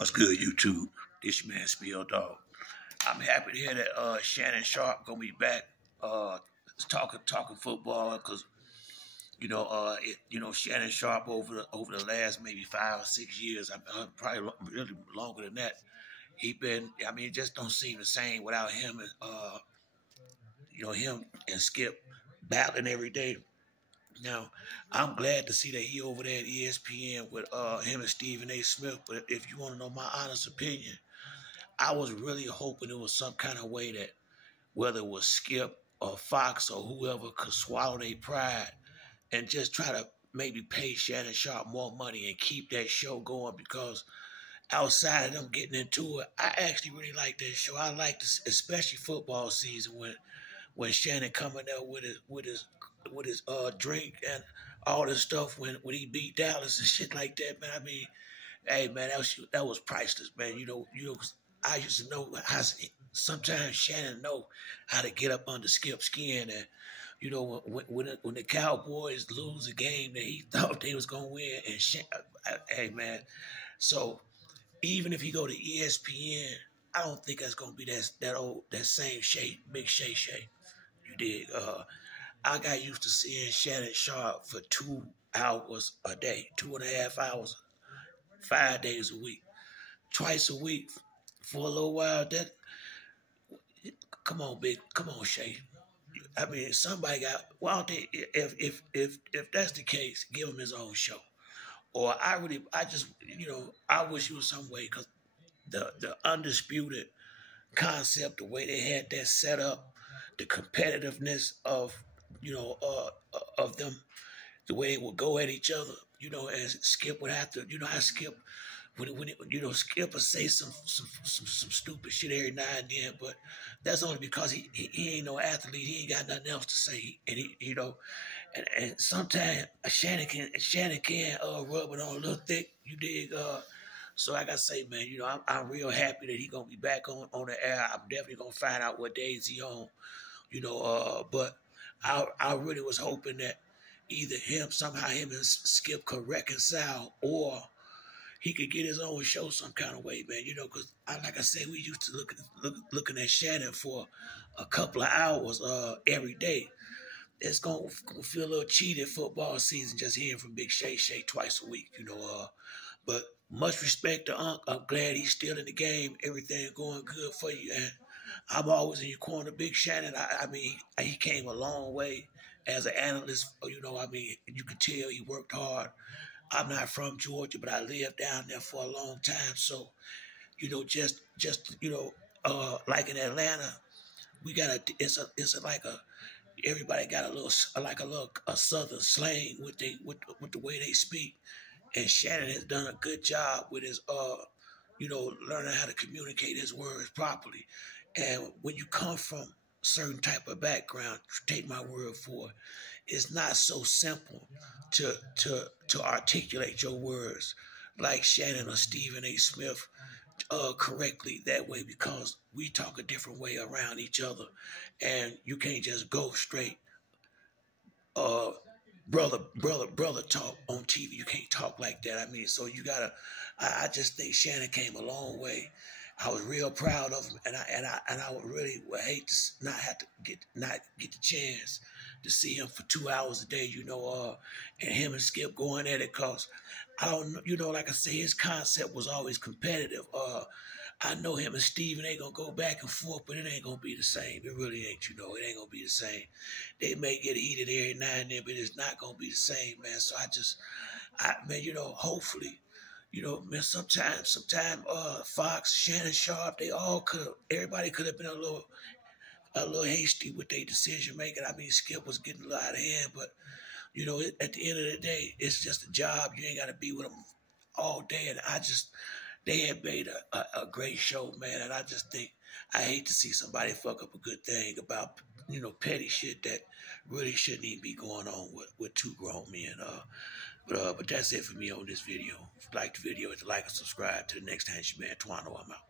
What's good, YouTube? This your man Spill Dog. I'm happy to hear that Shannon Sharp gonna be back talking football because Shannon Sharp over the last maybe 5 or 6 years, probably really longer than that. It just don't seem the same without him and him and Skip battling every day. Now, I'm glad to see that he over there at ESPN with him and Stephen A. Smith. But if you want to know my honest opinion, I was really hoping it was some kind of way that whether it was Skip or Fox or whoever could swallow their pride and just try to maybe pay Shannon Sharp more money and keep that show going, because outside of them getting into it, I actually really like that show. I like this, especially football season when Shannon coming there with his drink and all this stuff when he beat Dallas and shit like that, man. I mean, hey man, that was priceless, man. Cause I used to know how sometimes Shannon know how to get up under Skip's skin, and when the Cowboys lose a game that he thought they was gonna win, and hey man, so even if he go to ESPN, I don't think that's gonna be that same Big Shay. You dig? I got used to seeing Shannon Sharp for 2 hours a day, 2.5 hours, 5 days a week, twice a week for a little while. Come on, Shay. I mean, somebody got. Well, if that's the case, give him his own show. Or I wish it was some way, because the Undisputed concept, the way they had that set up, the competitiveness of them, the way they would go at each other, and Skip would have to, how Skip, Skip would say some stupid shit every now and then, but that's only because he ain't no athlete. He ain't got nothing else to say, and and sometimes Shannon can rub it on a little thick. You dig? So like I say, man, I'm real happy that he gonna be back on the air. I'm definitely gonna find out what days he on. But I really was hoping that either him and Skip could reconcile, or he could get his own show some kind of way, man. Because like I said, we used to looking at Shannon for a couple of hours every day. It's gonna feel a little cheated football season just hearing from Big Shay twice a week, But much respect to Unc. I'm glad he's still in the game. Everything going good for you, and I'm always in your corner, Big Shannon. I mean, he came a long way as an analyst. You can tell he worked hard. I'm not from Georgia, but I lived down there for a long time. So, like in Atlanta, we got everybody got a southern slang with the way they speak, and Shannon has done a good job with his learning how to communicate his words properly. And when you come from a certain type of background, take my word for it, it's not so simple to articulate your words like Shannon or Stephen A. Smith correctly that way, because we talk a different way around each other, and you can't just go straight brother talk on TV. You can't talk like that. I mean, so you gotta. I just think Shannon came a long way. I was real proud of him, and I would really hate to not get the chance to see him for 2 hours a day, and him and Skip going at it, cause I don't, like I say, his concept was always competitive. I know him and Steven ain't gonna go back and forth, but it ain't gonna be the same. It really ain't, it ain't gonna be the same. They may get heated every now and then, but it's not gonna be the same, man. So hopefully, man, sometime, Fox, Shannon Sharp, everybody could have been a little hasty with their decision making. I mean, Skip was getting a little out of hand, but at the end of the day, it's just a job. You ain't got to be with them all day, and they had made a great show, man. And I just think I hate to see somebody fuck up a good thing about petty shit that really shouldn't even be going on with two grown men. But that's it for me on this video. If you like the video, hit the like and subscribe. To the next time, it's your man Twano. I'm out.